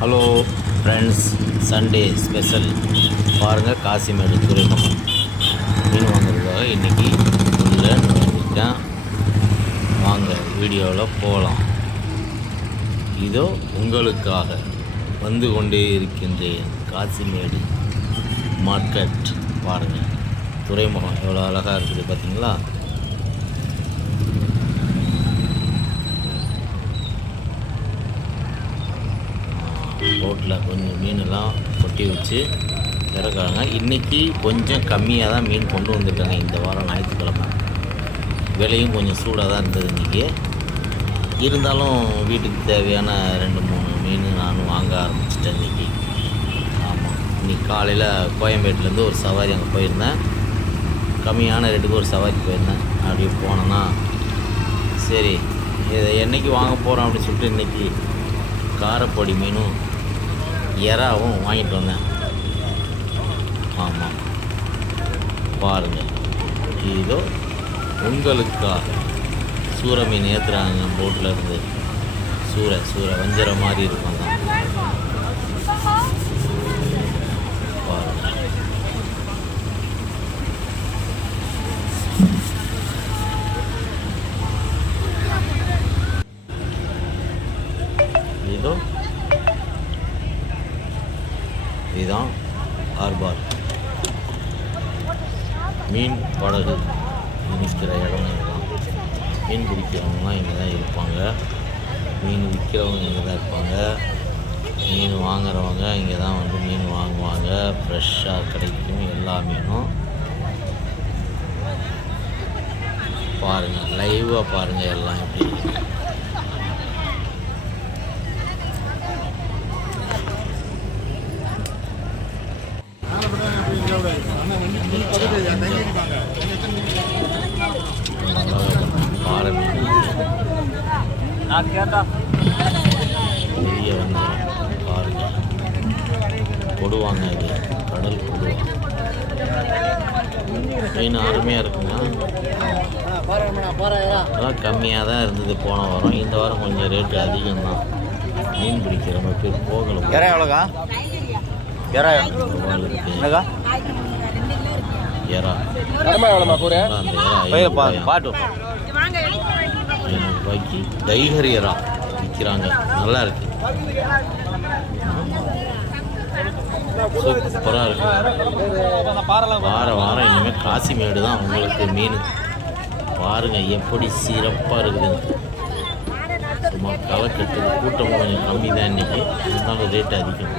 Hello friends Sunday special பாருங்கள் காசிமேடு துறைமுகம். மீன் வாங்குறதுக்காக இன்றைக்கி உள்ள நுழைஞ்சிட்டேன் வாங்க வீடியோவில் போகலாம் இதோ உங்களுக்காக வந்து கொண்டே இருக்கின்றேன். காசிமேடு மார்க்கெட். பாருங்கள் துறைமுகம் எவ்வளோ அழகாக இருக்குது பார்த்தீங்களா போட்டில் கொஞ்சம் மீனெல்லாம் கொட்டி வச்சு இறக்குறாங்க. இன்றைக்கி கொஞ்சம் கம்மியாக தான் மீன் கொண்டு வந்திருக்காங்க இந்த வாரம் ஞாயிற்றுக்கிழமை. விலையும் கொஞ்சம் சூடாக தான் இருந்தது இன்றைக்கி இருந்தாலும் வீட்டுக்கு தேவையான ரெண்டு மூணு மீன் நானும் வாங்க ஆரம்பிச்சிட்டேன் இன்றைக்கி ஆமாம் இன்றைக்கி காலையில் கோயம்பேட்டிலேருந்து ஒரு சவாரி அங்கே போயிருந்தேன். கம்மியான ரேட்டுக்கு ஒரு சவாரி போயிருந்தேன். அப்படியே போனேன்னா சரி இதை என்றைக்கு வாங்க போகிறோம் அப்படின்னு சொல்லிட்டு இன்றைக்கி காரப்பொடி மீனும் எறாவும் வாங்கிட்டு வந்தேன். ஆமாம். பாருங்கள் இதோ உங்களுக்காக சூற மீன் ஏற்றுறாங்க போட்டில் இருந்து. சூறை சூறை வஞ்சர மாதிரி இருக்கும் தான் பாருங்கள் இதோ தான் ஆர்பார். மீன் படகு நிற்கிற இடம் இதுதான் மீன் பிடிக்கிறவங்கலாம் இங்கே தான் இருப்பாங்க. மீன் விற்கிறவங்க இங்கே தான் இருப்பாங்க. மீன் வாங்குறவங்க இங்கே தான் வந்து மீன் வாங்குவாங்க. ஃப்ரெஷ்ஷாக கிடைக்கும் எல்லா மீனும். பாருங்கள் லைவாக பாருங்கள் எல்லாம் எப்படி இருக்கு. பாறை மீன் வெங்காயம் பாருங்க கொடுவாங்க இது கடல் கொடுவா மீன் அருமையாக இருக்குங்க அதெல்லாம் கம்மியாக தான் இருந்தது போன வாரம். இந்த வாரம் கொஞ்சம் ரேட்டு அதிகம் தான் மீன் பிடிக்க ரொம்ப பேர் போகலை எவ்வளோக்கா இருக்கு என்னக்கா? ஐநூறு பாட்டு ரூபாய்க்கு டைகர் எறா விற்கிறாங்க நல்லா இருக்கு. சூப்பராக இருக்கு. வார வாரம் இனிமேல் காசிமேடு தான் உங்களுக்கு மீன் பாருங்க எப்படி சிறப்பாக இருக்குது. சும்மா களை கட்டுது கூட்டம் கொஞ்சம் கம்மி தான் இன்னைக்கு. இருந்தாலும் ரேட் அதிகம்.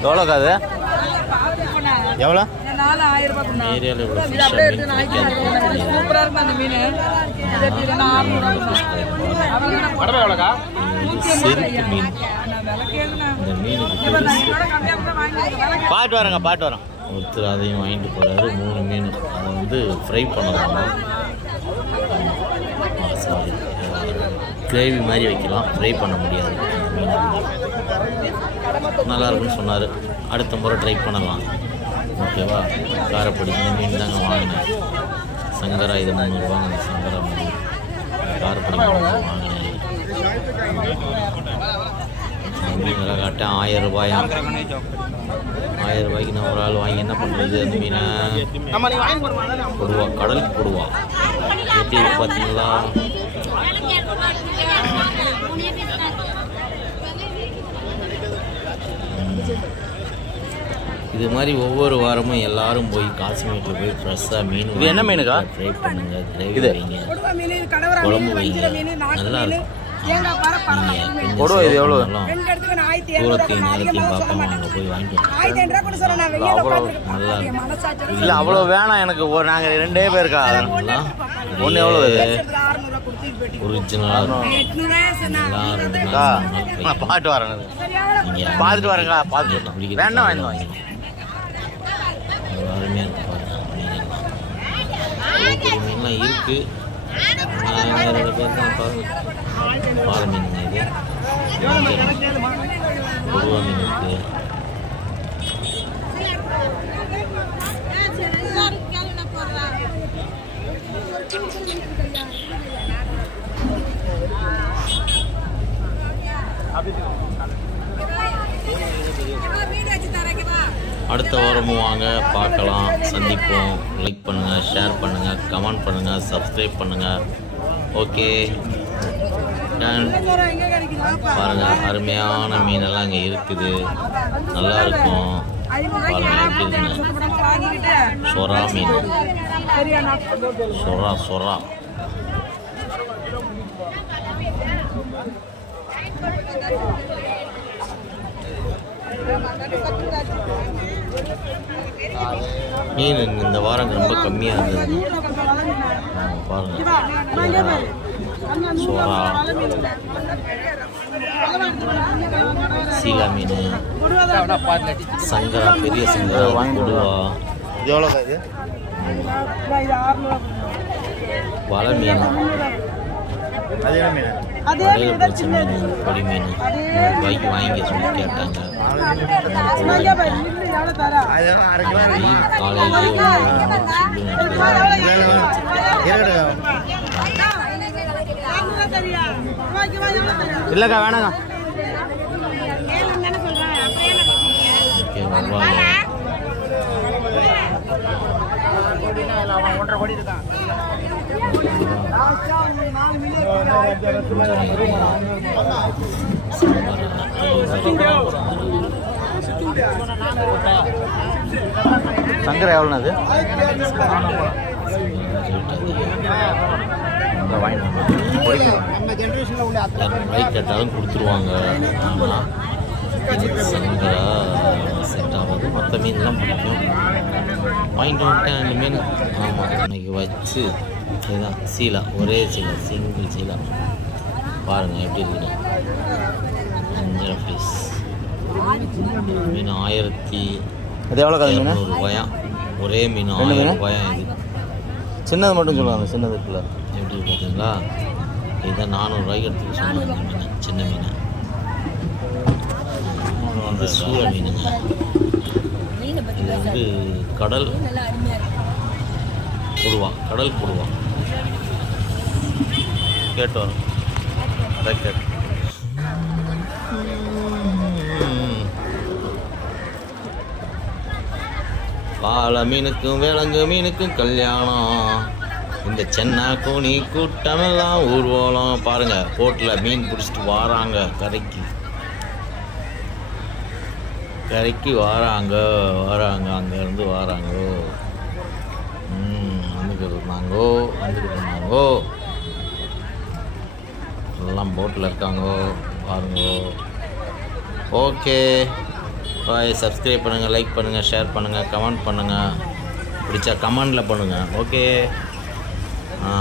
எவ்வளோக்கா அது எவ்வளோ ஏரியாவில் இவ்வளோ ஃபிஷ்ஷாக மீன் கிடைக்காது சூப்பரா இருக்கும் அந்த மீன். செருப்பு மீன். இந்த மீனுக்கு பாட்டு வரேங்க பாட்டு வரேன் ஒருத்தர் அதையும் வாங்கிட்டு போகிறாரு மூணு மீன். அதை வந்து ஃப்ரை பண்ணலாமா சாரி. கிரேவி மாதிரி வைக்கலாம். ஃப்ரை பண்ண முடியாது. அந்த மீன் நல்லா இருக்குன்னு சொன்னார். அடுத்த முறை ட்ரை பண்ணலாம். ஓகேவா காரப்பொடி இந்த மீன் தாங்க வாங்கினேன். சங்கரா இது முந்நூறுவாங்க அந்த சங்கரா மீன். காரப்பொடி வாங்கினேன். மீன் காட்டேன். ஆயிரம் ரூபாயாம் ஆயிரம் ரூபாய்க்கு நான் ஒரு ஆள் வாங்கி என்ன பண்ணுறது அந்த மீனை? கொடுவா கடல் கொடுவா. எப்படி பார்த்தீங்களா இது மாதிரி ஒவ்வொரு வாரமும் எல்லாரும் போய் காஷ்மீரில் போய் ஃப்ரெஷ்ஷாக மீன் இது என்ன மீனுக்கா? ட்ரை பண்ணுங்க கிரேவி இது? வைங்க. குழம்பு மீன் வைங்க. நல்லா இருக்கும். கொடுவா இது எவ்வளோ? தூரத்தையும் நேரத்தையும் பார்க்காம அங்கே போய் வாங்கிக்கலாம். அவ்வளோ நல்லா இல்லை அவ்வளோ வேணாம் எனக்கு ஒரு நாங்கள் ரெண்டே பேருக்கா? ஒன்று எவ்வளோ ஒரிஜினலாக பாட்டு வரேன். பார்த்துட்டு வரேங்களா பிடிக்கிறது பார்த்துட்டு வேணா வாங்கி. வாங்கி ஒரு அருமையாக இருக்கு பாருங்க மீனெல்லாம் பெரிய பெரிய மீன்லாம் இருக்கு. நான் ரெண்டு பேர் தான் மீனுங்க இது. கொடுவா மீன் இருக்கு. அடுத்த வாரமும் வாங்க பார்க்கலாம் சந்திப்போம். லைக் பண்ணுங்கள் ஷேர் பண்ணுங்கள் கமெண்ட் பண்ணுங்கள் சப்ஸ்கிரைப் பண்ணுங்கள் ஓகே பாருங்கள் அருமையான மீனெல்லாம் இங்கே இருக்குது. நல்லா இருக்கும். சொரா மீன் சரியா நான் சொரா சொரா மீன் இந்த வாரம் ரொம்ப கம்மியாக இருந்தது. ஆ, பாருங்க. சொரா சீலா மீன். சங்கரா பெரிய சங்கரா கொடுவா. இது? வலை மீன். அது என்ன மீன் அதே வலையில் பிடிச்ச மீன் பொடி மீன் நூறு ரூபாய்க்கு வாங்கி சொல்லி கேட்டாங்க. நாங்க பாரு, நில்லு, எவ்வளவு தரா? அது அரை கிலோ மீன் காலையிலேயே இருக்கட்டும் வாங்குறதா தெரியா? வாங்கி, வாங்கி, எவ்வளவு தரா? இல்லைக்கா வேணாங்க ஒன்றரை கோடி இருக்கான் சங்கரை எவ்வளோண்ணா அது? கேட்டாலும் கொடுத்துருவாங்க. ஆனால் சங்கரா செட் ஆகாது மற்ற மீன்லாம் பிடிக்கும். வாங்கிட்டு வந்துட்டேன் அந்த மீன் ஆமாம் இன்னைக்கு வச்சு இதுதான் சீலா ஒரே சீலா சிங்கிள் சீலா. பாருங்கள் எப்படி இருக்குன்னு. அஞ்சரை பீஸ் மீன் ஆயிரத்தி அது எவ்வளோ கதை மீன்? இரநூறுபாயா ஒரே மீன்? ஆயிரம் ரூபாயா இது. சின்னது மட்டும் சொல்லுவாங்க சின்னது இருக்குல்ல. எப்படி பார்த்தீங்களா? இதை நானூறுரூவாய்க்கு எடுத்துக்க இந்த மீனை. சின்ன மீனை. இது சூற மீனுங்க. இது வந்து கடல் போடுவான் கடல் போடுவான். கேட்டு வரோம். அதான் கேட்டு. மீனுக்கும் விலங்கு மீனுக்கும் கல்யாணம். இந்த சென்னா கூனி கூட்டமெல்லாம் ஊர்வலம். பாருங்க போட்டில் மீன் பிடிச்சிட்டு வாராங்க கரைக்கு. கரைக்கு வாராங்க வாராங்க அங்கேருந்து வாராங்கோ. வந்துக்கிட்டு இருந்தாங்கோ வந்துக்கிட்டு இருந்தாங்கோ. எல்லாம் போட்டில் இருக்காங்கோ பாருங்கோ. ஓகே பாய் சப்ஸ்கிரைப் பண்ணுங்கள் லைக் பண்ணுங்கள் ஷேர் பண்ணுங்கள் கமெண்ட் பண்ணுங்கள் பிடிச்சா கமெண்டில் பண்ணுங்கள் ஓகே ஆ